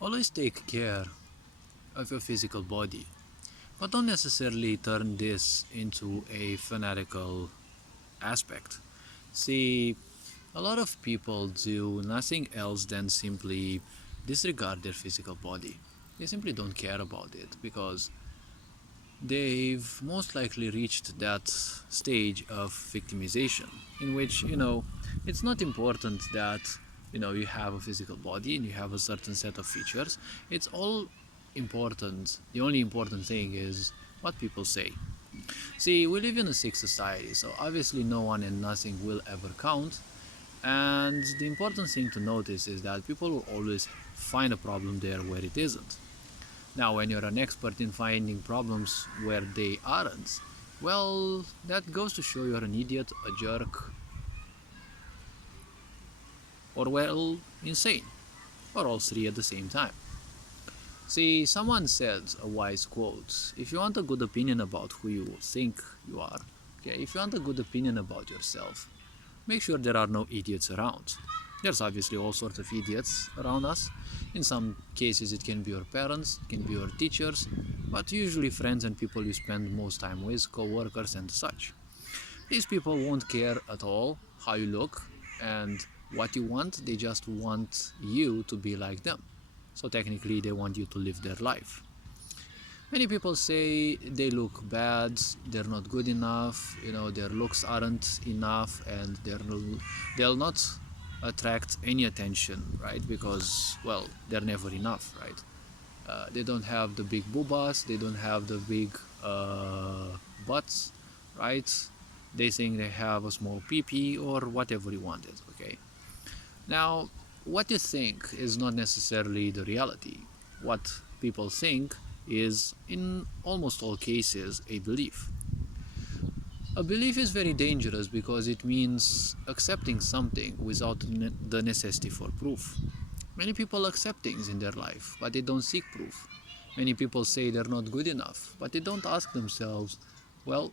Always take care of your physical body, but don't necessarily turn this into a fanatical aspect. See, a lot of people do nothing else than simply disregard their physical body. They simply don't care about it because they've most likely reached that stage of victimization in which, it's not important that, you have a physical body and you have a certain set of features. It's all important. The only important thing is what people say. See, we live in a sick society, so obviously no one and nothing will ever count. And the important thing to notice is that people will always find a problem there where it isn't. Now, when you're an expert in finding problems where they aren't, well, that goes to show you're an idiot, a jerk, or, well, insane, or all three at the same time. See, someone said a wise quote: if you want a good opinion about who you think you are, okay, if you want a good opinion about yourself, make sure there are no idiots around. There's obviously all sorts of idiots around us. In some cases it can be your parents, it can be your teachers, but usually friends and people you spend most time with, co-workers and such. These people won't care at all how you look and what you want, they just want you to be like them. So technically they want you to live their life. Many people say they look bad, they're not good enough, their looks aren't enough, and they'll not attract any attention, right? Because, well, they're never enough, right? They don't have the big boobas, they don't have the big butts, right? They think they have a small pee or whatever you wanted, okay? Now, what you think is not necessarily the reality. What people think is, in almost all cases, a belief. A belief is very dangerous because it means accepting something without the necessity for proof. Many people accept things in their life, but they don't seek proof. Many people say they're not good enough, but they don't ask themselves, well,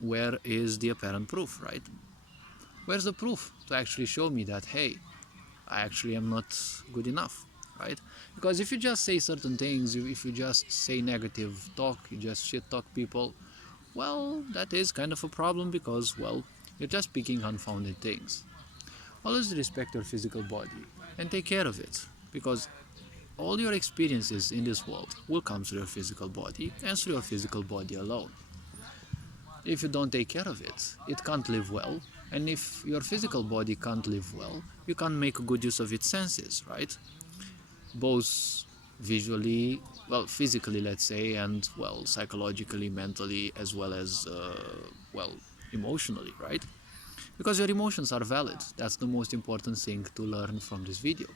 where is the apparent proof, right? Where's the proof to actually show me that, hey, I actually am not good enough, right? Because if you just say certain things, if you just say negative talk, you just shit talk people, well, that is kind of a problem because, well, you're just speaking unfounded things. Always respect your physical body and take care of it, because all your experiences in this world will come through your physical body and through your physical body alone. If you don't take care of it, it can't live well, and if your physical body can't live well, you can't make good use of its senses, right? Both visually, well, physically, let's say, and, well, psychologically, mentally, as well as, well, emotionally, right? Because your emotions are valid. That's the most important thing to learn from this video.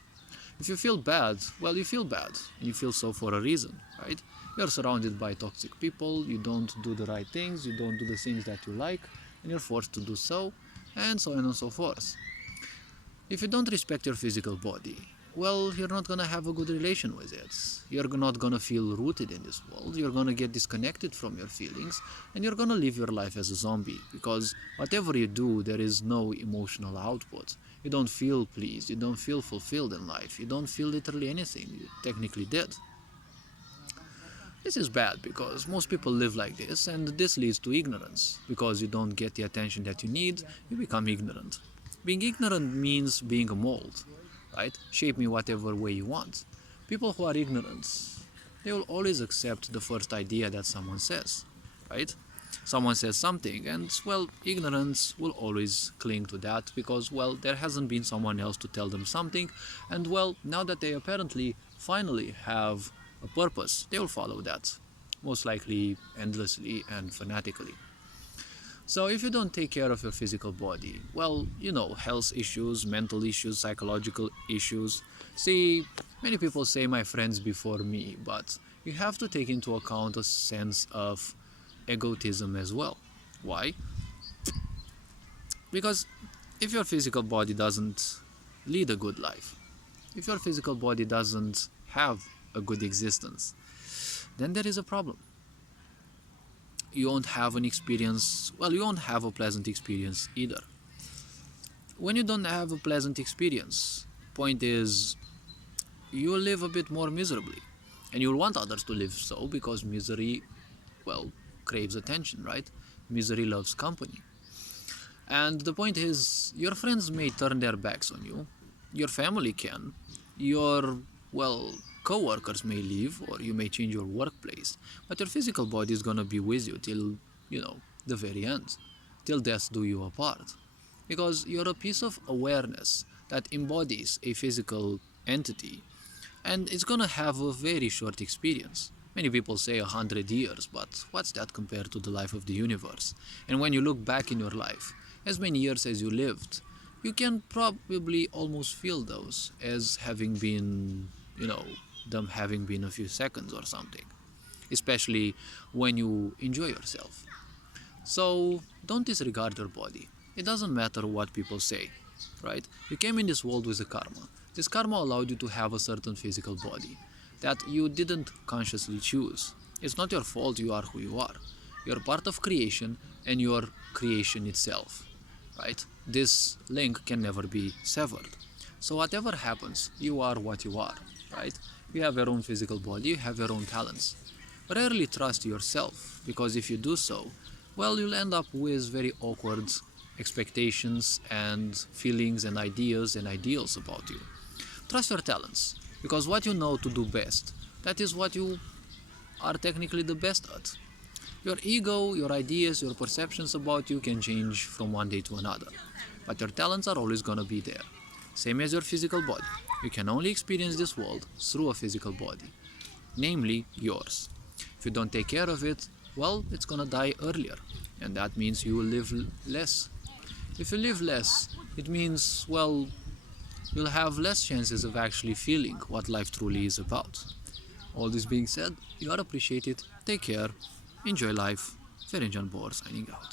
If you feel bad, well, you feel bad, and you feel so for a reason, right? You're surrounded by toxic people, you don't do the right things, you don't do the things that you like, and you're forced to do so, and so on and so forth. If you don't respect your physical body, well, you're not gonna have a good relation with it. You're not gonna feel rooted in this world, you're gonna get disconnected from your feelings, and you're gonna live your life as a zombie, because whatever you do, there is no emotional output. You don't feel pleased, you don't feel fulfilled in life, you don't feel literally anything, you're technically dead. This is bad because most people live like this, and this leads to ignorance. Because you don't get the attention that you need, you become ignorant. Being ignorant means being a mold, right? Shape me whatever way you want. People who are ignorant, they will always accept the first idea that someone says, right? Someone says something, and, well, ignorance will always cling to that because, well, there hasn't been someone else to tell them something, and, well, now that they apparently finally have a purpose, they will follow that, most likely endlessly and fanatically. So if you don't take care of your physical body, well, health issues, mental issues, psychological issues. See, many people say my friends before me, but you have to take into account a sense of egotism as well. Why? Because if your physical body doesn't lead a good life, if your physical body doesn't have a good existence, then there is a problem. You won't have an experience, well, you won't have a pleasant experience either. When you don't have a pleasant experience, point is, you'll live a bit more miserably. And you'll want others to live so because misery, well, craves attention, right? Misery loves company. And the point is, your friends may turn their backs on you, your family can, your, well, co-workers may leave, or you may change your workplace, but your physical body is gonna be with you till, you know, the very end, till death do you apart. Because you're a piece of awareness that embodies a physical entity, and it's gonna have a very short experience. Many people say 100 years, but what's that compared to the life of the universe? And when you look back in your life, as many years as you lived, you can probably almost feel those as having been, you know, them having been a few seconds or something, especially when you enjoy yourself. So don't disregard your body. It doesn't matter what people say, right? You came in this world with a karma. This karma allowed you to have a certain physical body that you didn't consciously choose. It's not your fault you are who you are. You're part of creation and your creation itself, right? This link can never be severed. So whatever happens, you are what you are, right? You have your own physical body, you have your own talents. Rarely trust yourself, because if you do so, well, you'll end up with very awkward expectations and feelings and ideas and ideals about you. Trust your talents, because what you know to do best, that is what you are technically the best at. Your ego, your ideas, your perceptions about you can change from one day to another, but your talents are always gonna be there. Same as your physical body. You can only experience this world through a physical body, namely yours. If you don't take care of it, well, it's gonna die earlier, and that means you will live less. If you live less, it means, well, you'll have less chances of actually feeling what life truly is about. All this being said, you are appreciated, take care, enjoy life. Ferencan Bor signing out.